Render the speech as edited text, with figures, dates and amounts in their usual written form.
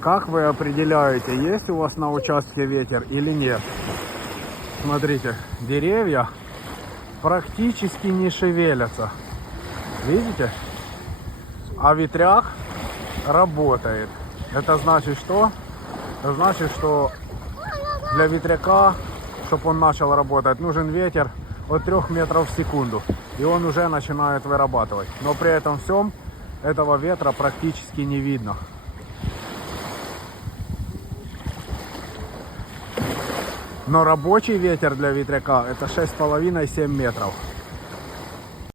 Как вы определяете, есть у вас на участке ветер или нет? Смотрите, деревья практически не шевелятся. Видите? А ветряк работает. Это значит что? Это значит, что для ветряка, чтобы он начал работать, нужен ветер от 3 метров в секунду. И он уже начинает вырабатывать. Но при этом всем этого ветра практически не видно. Но рабочий ветер для ветряка это 6,5-7 метров.